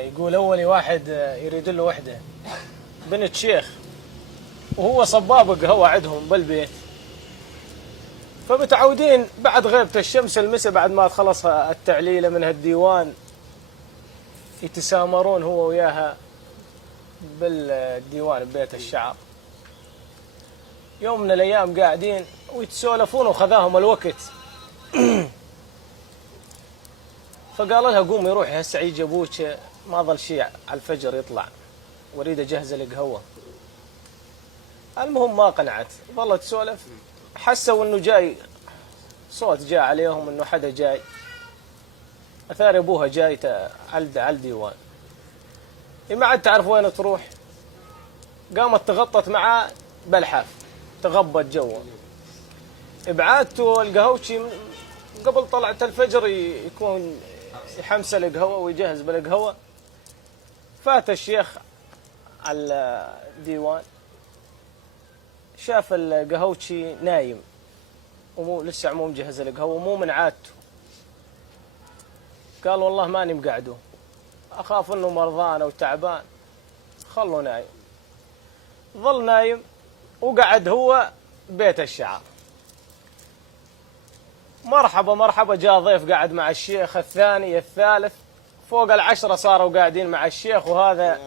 يقول أولي واحد يريد له وحدة بنت شيخ، وهو صباب قهوة عندهم بالبيت، فمتعودين بعد غيبة الشمس المساء بعد ما تخلص التعليلة من هالديوان يتسامرون هو وياها بالديوان ببيت الشعر. يوم من الأيام قاعدين ويتسولفون وخذاهم الوقت فقال لها قومي روحي هسه يجي ابوك ما ظل شيء على الفجر يطلع واريد اجهز القهوه. المهم ما قنعت، ظلت تسولف، حسوا انه جاي صوت جاء عليهم انه حدا جاي، اثار ابوها جاي على الديوان. ما عاد تعرف وين تروح، قامت تغطت معاه بالحاف تغبت جوا. ابعادته القهوتشي قبل طلعة الفجر يكون يحمس القهوة ويجهز بالقهوة. فات الشيخ على الديوان شاف القهوتشي نايم ومو لسه مو مجهز القهوة ومو من عادته. قال والله ماني مقعده، أخاف إنه مرضان أو تعبان، خلوا نايم. ظل نايم وقعد هو بيت الشعر. مرحبا مرحبا، جاء ضيف قاعد مع الشيخ، الثاني الثالث، فوق 10 صاروا قاعدين مع الشيخ، وهذا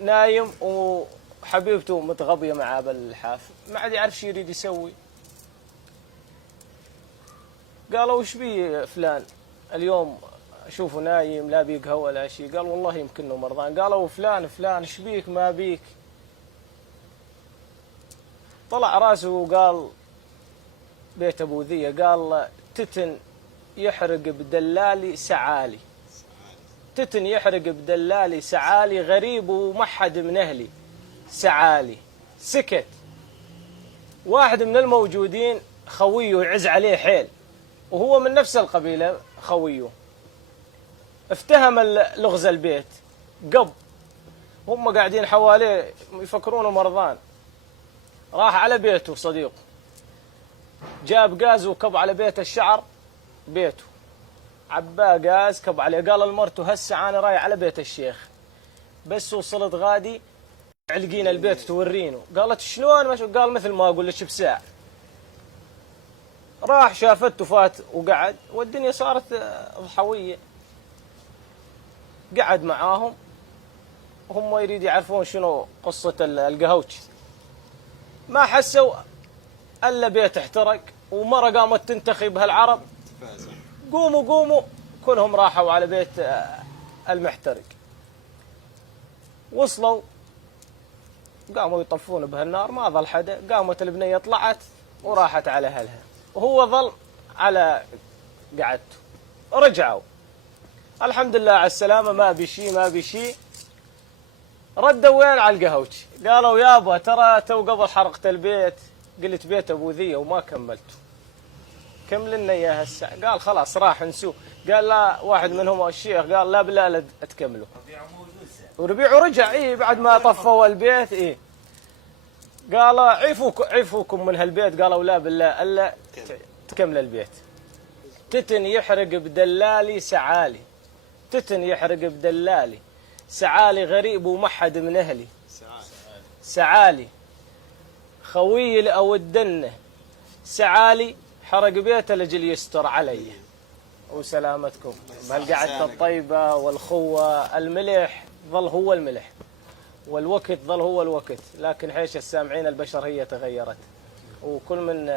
نايم وحبيبته متغبية معاه بالحاف، ما عاد يعرف شو يريد يسوي. قالوا وش بيه فلان اليوم اشوفه نايم لا بيه قهوة ولا شيء؟ قال والله يمكنه مرضان. قالوا فلان ايش بيك ما بيك؟ طلع راسه وقال بيت ابو ذية، قال تتن يحرق بدلالي سعالي، تتن يحرق بدلالي سعالي، غريب وما حد من اهلي سعالي. سكت. واحد من الموجودين خويه يعز عليه حيل وهو من نفس القبيلة خويه، افتهم لغز البيت، قب هم قاعدين حواليه يفكرونه مرضان، راح على بيته صديقه، جاب غاز وكب على بيت الشعر بيته، عباه غاز كب عليه. قال لمرته هسه انا رايح على بيت الشيخ، بس وصلت غادي علقين البيت تورينه. قالت شلون؟ قال مثل ما اقول لك بساعة. راح شافته فات وقعد، والدنيا صارت ضحوية. قعد معاهم هم يريد يعرفون شنو قصة القهوتش، ما حسوا الا بيت احترق ومرة قامت تنتخي بهالعرب، قوموا قوموا، كلهم راحوا على بيت المحترق. وصلوا قاموا يطفون بهالنار، ما ظل حدا، قامت البنية طلعت وراحت على اهلها وهو ظل على قعدته. رجعوا الحمد لله على السلامة، ما بشي ما بشي. ردوا وين على القهوتش، قالوا يابا ترى تو قبل حرقت البيت قلت بيت ابو ذية وما كملته، كمل لنا اياه هسه. قال خلاص راح نسوه. قال لا، واحد منهم الشيخ قال لا بالله لا تكملوا. وربيعه رجع بعد ما طفوا البيت قال عيفوكم من هالبيت. قالوا لا بالله الا تكمل البيت. تتن يحرق بدلالي سعالي، تتن يحرق بدلالي سعالي، غريب ومحد من اهلي سعالي، خوي او الدنه سعالي، حرق بيته لجل يستر علي. وسلامتكم بهالقعدة الطيبة والخوة. الملح ظل هو الملح والوقت ظل هو الوقت، لكن حيش السامعين البشر هي تغيرت، وكل من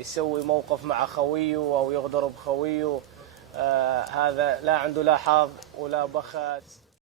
يسوي موقف مع خويه أو يغدر بخويه هذا لا عنده لا حظ ولا بخت.